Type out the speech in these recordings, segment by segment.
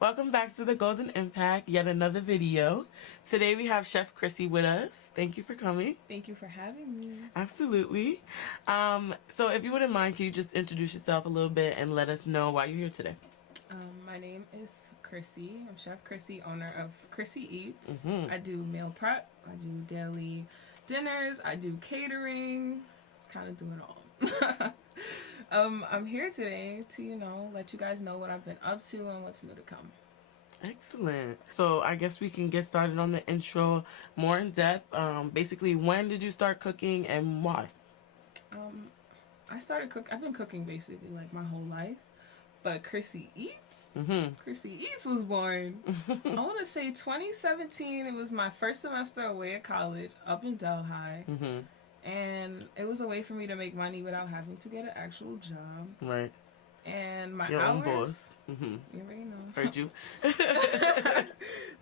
Welcome back to the Golden Impact, yet another video. Today we have Chef Chrissy with us. Thank you for coming. Thank you for having me. Absolutely. So if you wouldn't mind, can you just introduce yourself a little bit and let us know why you're here today? My name is Chrissy. I'm Chef Chrissy, owner of ChrissyEatz. Mm-hmm. I do meal prep. I do daily dinners. I do catering. Kind of do it all. I'm here today to, let you guys know what I've been up to and what's new to come. Excellent. So I guess we can get started on the intro more in depth. Basically, when did you start cooking and why? I've been cooking basically like my whole life. But ChrissyEatz? Mm-hmm. ChrissyEatz was born, I want to say 2017. It was my first semester away at college up in Delhi. Mm-hmm. And it was a way for me to make money without having to get an actual job. Right. And my Your hours... own boss. Mm-hmm. You already know. Heard you.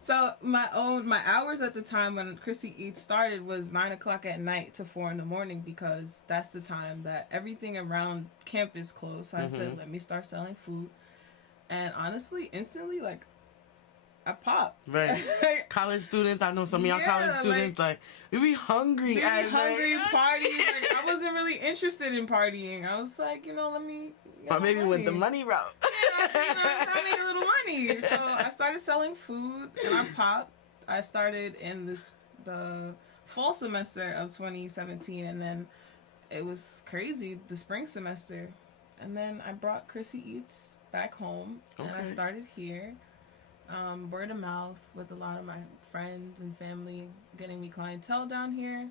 So my hours at the time when ChrissyEatz started was 9 o'clock at night to 4 in the morning, because that's the time that everything around campus closed. So I said, let me start selling food. And honestly, instantly, like, I popped. Right. College students, I know some of y'all college students, like we be hungry. We be hungry, partying. Like, I wasn't really interested in partying. I was like, let me... Or maybe with the money route. Yeah, I made a little money. So I started selling food, and I popped. I started in the fall semester of 2017, and then it was crazy, the spring semester. And then I brought ChrissyEatz back home, and I started here. Word of mouth with a lot of my friends and family getting me clientele down here,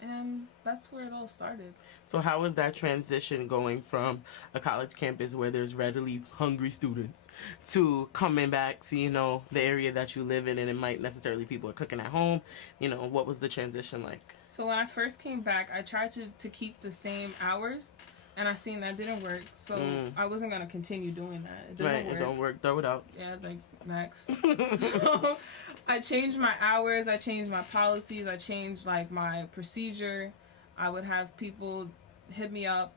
and that's where it all started. So how was that transition going from a college campus where there's readily hungry students to coming back to the area that you live in, and it might necessarily people are cooking at home? What was the transition like? So when I first came back, I tried to keep the same hours, and I seen that didn't work, so I wasn't going to continue doing that. It doesn't work. It don't work. Throw it out. Yeah, like, next. So I changed my hours, I changed my policies, I changed, like, my procedure. I would have people hit me up,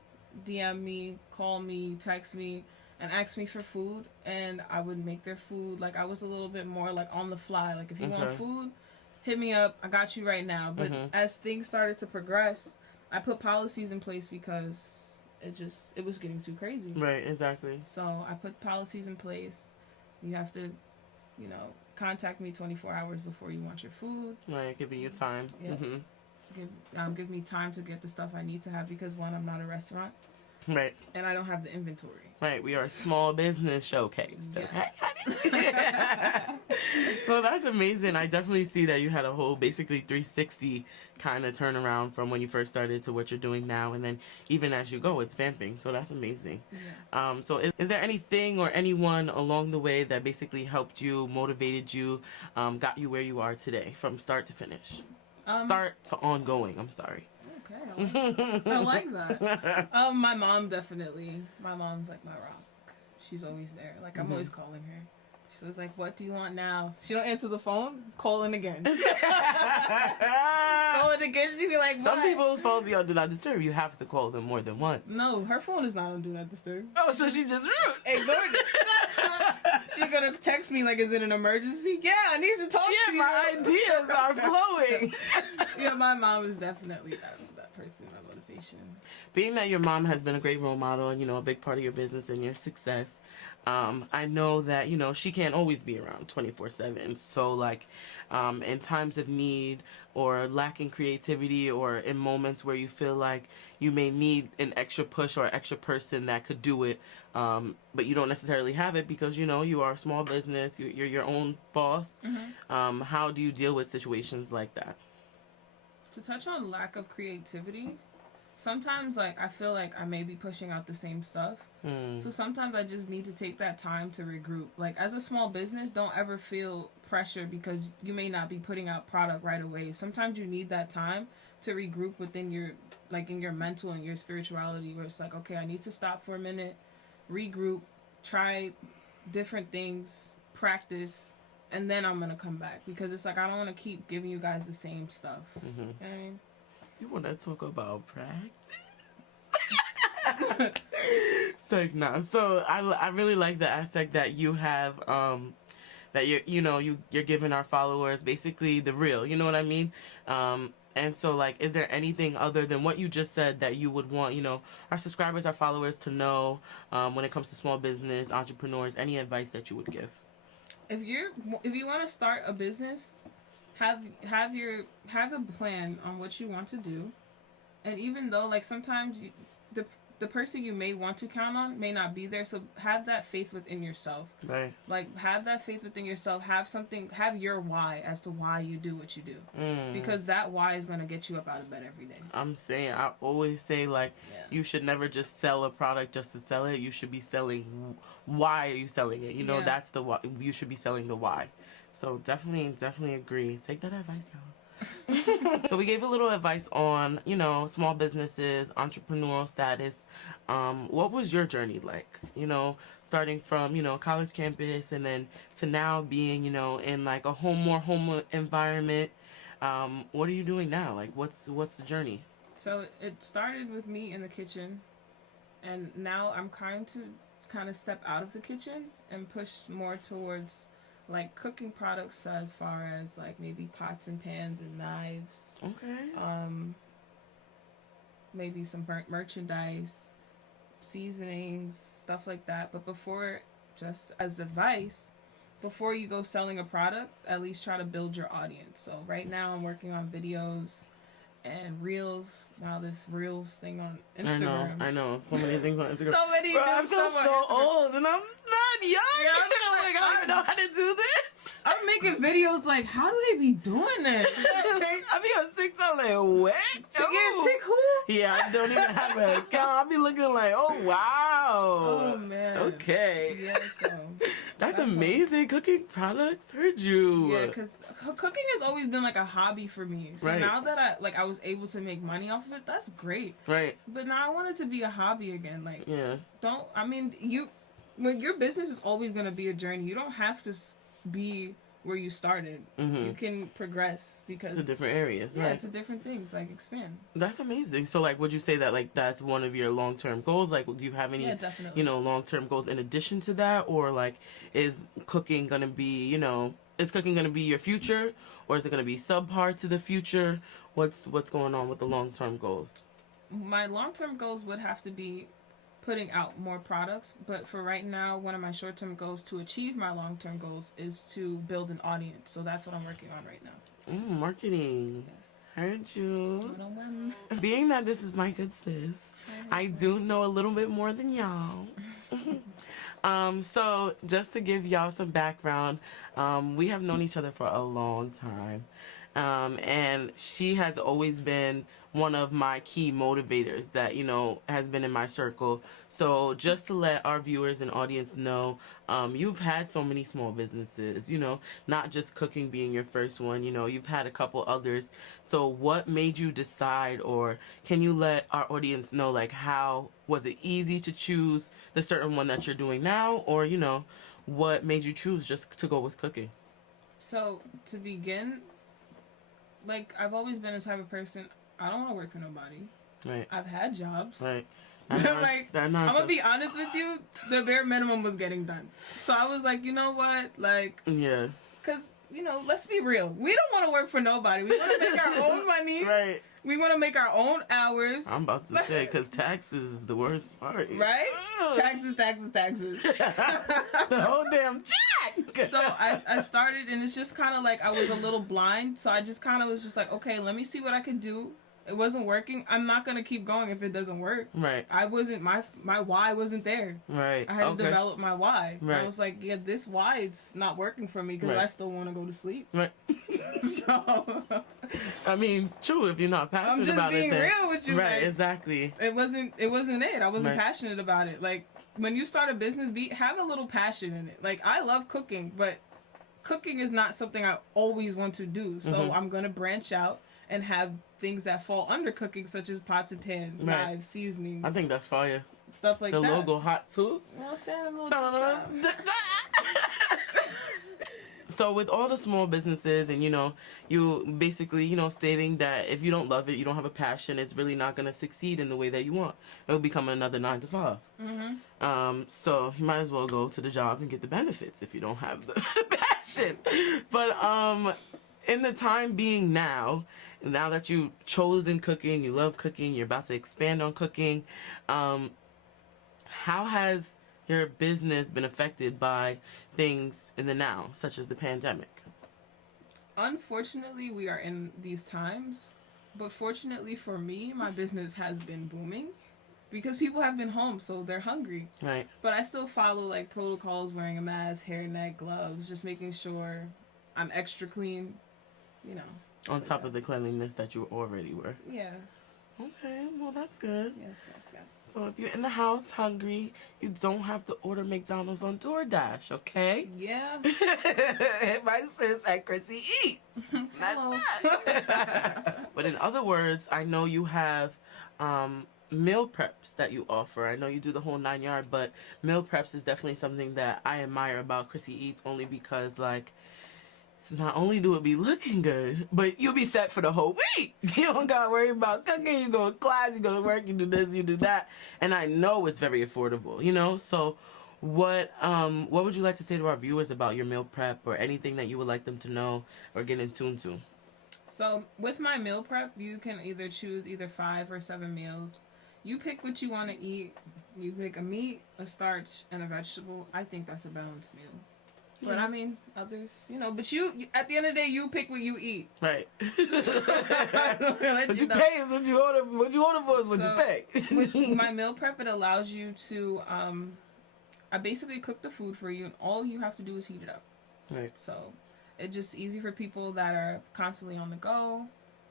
DM me, call me, text me, and ask me for food, and I would make their food. Like, I was a little bit more, like, on the fly. Like, if you want food, hit me up. I got you right now. But as things started to progress, I put policies in place because... it was getting too crazy. Right, exactly. So I put policies in place. You have to, contact me 24 hours before you want your food. Right, giving you time. Yeah. Give me time to get the stuff I need to have, because one, I'm not a restaurant. Right. And I don't have the inventory. Right, we are a small business showcase. So. Yes. Well, that's amazing. I definitely see that you had a whole basically 360 kind of turnaround from when you first started to what you're doing now, and then even as you go, it's vamping. So that's amazing. Yeah. So is there anything or anyone along the way that basically helped you, motivated you, got you where you are today from start to finish? Start to ongoing, I'm sorry. Okay, I like that. My mom, definitely. My mom's like my rock. She's always there. Like, I'm always calling her. She's like, what do you want now? She don't answer the phone. Calling again. Calling again. She'd be like, what? Some people's phone be on Do Not Disturb. You have to call them more than once. No, her phone is not on Do Not Disturb. Oh, so she's just rude. Ignored it. She's gonna text me like, is it an emergency? Yeah, I need to talk to you. My ideas are flowing. Yeah, my mom is definitely that person, my motivation. Being that your mom has been a great role model and, a big part of your business and your success, I know that, she can't always be around 24/7. So, like, in times of need or lacking creativity, or in moments where you feel like you may need an extra push or extra person that could do it, but you don't necessarily have it because, you are a small business, you're your own boss. How do you deal with situations like that? To touch on lack of creativity, sometimes, like, I feel like I may be pushing out the same stuff. So sometimes I just need to take that time to regroup. Like, as a small business, don't ever feel pressure because you may not be putting out product right away. Sometimes you need that time to regroup within your, like, in your mental and your spirituality, where it's like, okay, I need to stop for a minute, regroup, try different things, practice, and then I'm going to come back. Because it's like, I don't want to keep giving you guys the same stuff. You know what I mean? You want to talk about practice? So nah. So I really like the aspect that you have that you're giving our followers basically the real. You know what I mean? And so, like, is there anything other than what you just said that you would want, our subscribers, our followers to know when it comes to small business, entrepreneurs, any advice that you would give? If you want to start a business, have a plan on what you want to do. And even though, like, sometimes the person you may want to count on may not be there, so have that faith within yourself. Right. Like, have that faith within yourself. Have your why as to why you do what you do. Because that why is going to get you up out of bed every day. I always say, like, you should never just sell a product just to sell it. You should be selling, why are you selling it? That's the why. You should be selling the why. So definitely agree. Take that advice, y'all. So we gave a little advice on, small businesses, entrepreneurial status. What was your journey like? Starting from, college campus and then to now being, in like a home environment. What are you doing now? Like, what's the journey? So it started with me in the kitchen, and now I'm trying to kind of step out of the kitchen and push more towards like cooking products, as far as like maybe pots and pans and knives. Okay. Maybe some burnt merchandise, seasonings, stuff like that. But before, just as advice, before you go selling a product, at least try to build your audience. So right now I'm working on videos and reels. Now this reels thing on Instagram. I know. So many things on Instagram. So many. Bro, I feel so old and I'm not young. Yeah, I don't even know how to do this. I'm making videos like, how do they be doing that? I be on TikTok like, what? To get tick who? Yeah, I don't even have an account. I be looking like, oh wow. Oh man. Okay. Yeah, so that's amazing. Cooking products, heard you. Yeah, because cooking has always been like a hobby for me. So now that I was able to make money off of it, that's great. Right. But now I want it to be a hobby again. Like, when your business is always going to be a journey. You don't have to be where you started. You can progress because it's different areas. Yeah, it's a different things. Like, expand. That's amazing. So, like, would you say that like that's one of your long-term goals? Like, do you have any long-term goals in addition to that, or like is cooking gonna be is cooking gonna be your future, or is it gonna be subpar to the future? What's going on with the long-term goals? My long-term goals would have to be putting out more products, but for right now, one of my short-term goals to achieve my long-term goals is to build an audience. So that's what I'm working on right now. Marketing. Yes. Heard you. 101. Being that this is my good sis, I do know a little bit more than y'all. So just to give y'all some background, we have known each other for a long time. And she has always been one of my key motivators that, has been in my circle. So just to let our viewers and audience know, you've had so many small businesses, not just cooking being your first one, you've had a couple others. So what made you decide, or can you let our audience know, like, how was it easy to choose the certain one that you're doing now, or, what made you choose just to go with cooking? So to begin, like, I've always been a type of person, I don't want to work for nobody. Right. I've had jobs. Right. Like, I'm going to be honest with you, the bare minimum was getting done. So I was like, you know what? Like, yeah. Because, let's be real. We don't want to work for nobody. We want to make our own money. Right. We want to make our own hours. I'm about to say, because taxes is the worst part. Right? Taxes. The whole damn check! So I started, and it's just kind of like I was a little blind. So I just kind of was just like, okay, let me see what I could do. It wasn't working. I'm not going to keep going if it doesn't work. Right. I wasn't, my why wasn't there. Right. I had to develop my why. Right. I was like, yeah, this why, it's not working for me because I still want to go to sleep. Right. So. I mean, true, if you're not passionate about it, I'm just being real with you. Right, like, exactly. It wasn't it. I wasn't passionate about it. Like, when you start a business, have a little passion in it. Like, I love cooking, but cooking is not something I always want to do. So I'm going to branch out and have things that fall under cooking, such as pots and pans, knives, seasonings. I think that's fire. Stuff like that. The logo hot too. Well, So with all the small businesses and, you basically, stating that if you don't love it, you don't have a passion, it's really not going to succeed in the way that you want. It'll become another 9 to 5. So you might as well go to the job and get the benefits if you don't have the passion. But in the time being now that you've chosen cooking, you love cooking, you're about to expand on cooking, how has your business been affected by things in the now, such as the pandemic? Unfortunately, we are in these times, but fortunately for me, my business has been booming because people have been home, so they're hungry. Right. But I still follow like protocols, wearing a mask, hairnet, gloves, just making sure I'm extra clean, On top of the cleanliness that you already were. Yeah. Okay, well that's good. Yes. So if you're in the house hungry, you don't have to order McDonald's on DoorDash, okay? Yeah. My sis at ChrissyEatz. Hello. But in other words, I know you have meal preps that you offer. I know you do the whole 9 yard, but meal preps is definitely something that I admire about ChrissyEatz, only because not only do it be looking good, but you'll be set for the whole week. You don't gotta worry about cooking. You go to class, you go to work, you do this, you do that. And I know it's very affordable, So what would you like to say to our viewers about your meal prep, or anything that you would like them to know or get in tune to? So with my meal prep, you can either choose 5 or 7 meals. You pick what you want to eat. You pick a meat, a starch, and a vegetable. I think that's a balanced meal. But I mean, others, but you, at the end of the day, you pick what you eat. Right. What you pay is what you order. What you order for is what you pay. With my meal prep, it allows you to, I basically cook the food for you, and all you have to do is heat it up. Right. So it's just easy for people that are constantly on the go.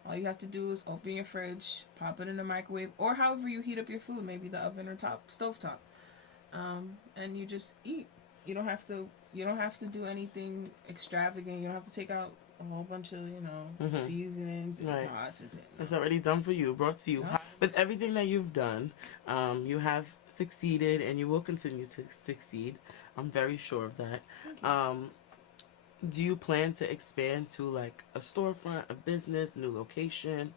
All you have to do is open your fridge, pop it in the microwave, or however you heat up your food, maybe the oven or stovetop, and you just eat. You don't have to do anything extravagant. You don't have to take out a whole bunch of, seasonings and pots and things. It's already done for you, brought to you. With everything that you've done, you have succeeded and you will continue to succeed. I'm very sure of that. Do you plan to expand to like a storefront, a business, new location,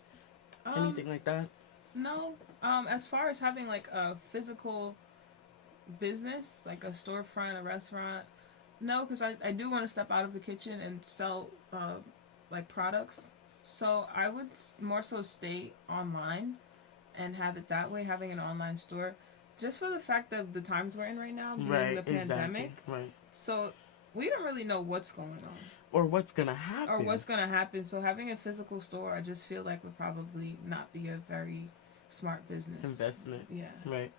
anything like that? No. As far as having like a physical business, like a storefront, a restaurant, no, because I do want to step out of the kitchen and sell like products. So I would more so stay online and have it that way, having an online store, just for the fact of the times we're in right now, being the pandemic. Right. So we don't really know what's going on. Or what's going to happen. So having a physical store, I just feel like would probably not be a very smart business investment. Yeah. Right.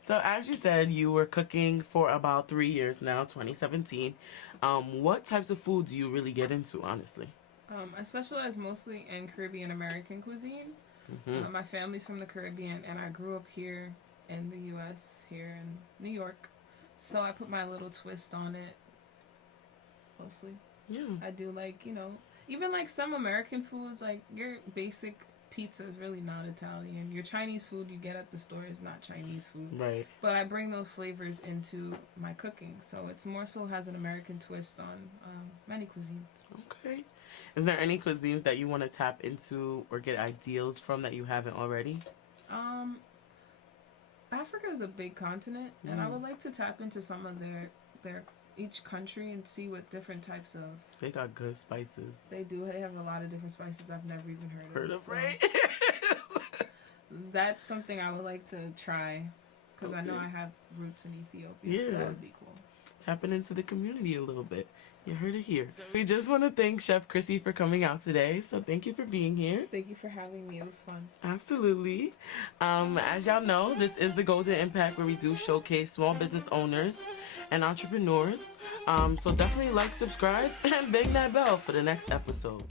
So as you said, you were cooking for about 3 years now, 2017. What types of food do you really get into, honestly? I specialize mostly in Caribbean American cuisine. My family's from the Caribbean, and I grew up here in the U.S., here in New York. So I put my little twist on it, mostly. Yeah. I do even like some American foods, like your basic pizza is really not Italian. Your Chinese food you get at the store is not Chinese food. Right. But I bring those flavors into my cooking, so it's more so has an American twist on many cuisines. Okay. Is there any cuisines that you want to tap into or get ideals from that you haven't already? Africa is a big continent, and I would like to tap into some of their each country and see what different types of... They got good spices. They do. They have a lot of different spices I've never even heard of. So right? That's something I would like to try, because I know I have roots in Ethiopia, so that would be cool. Tapping into the community a little bit. You heard it here. So we just want to thank Chef Chrissy for coming out today. So thank you for being here. Thank you for having me. It was fun. Absolutely. As y'all know, this is the Golden Impact, where we do showcase small business owners and entrepreneurs. So definitely like, subscribe, and bang that bell for the next episode.